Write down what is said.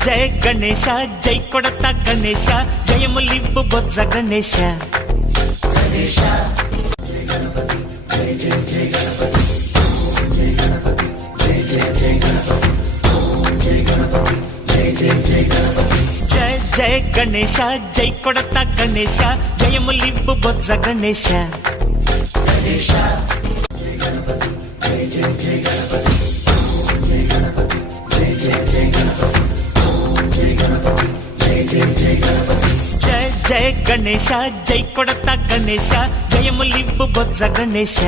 జయ గణేశ జై కొడత గణేశ జయములివ్వు బొజ్జ గణేశ జయ జయ గణేశ జై కొడత గణేశ జయములివ్వు బొజ్జ గణేశ జయ జయ గణేశ జై కొడత గణేశ జయములివ్వు బొజ్జ గణేశ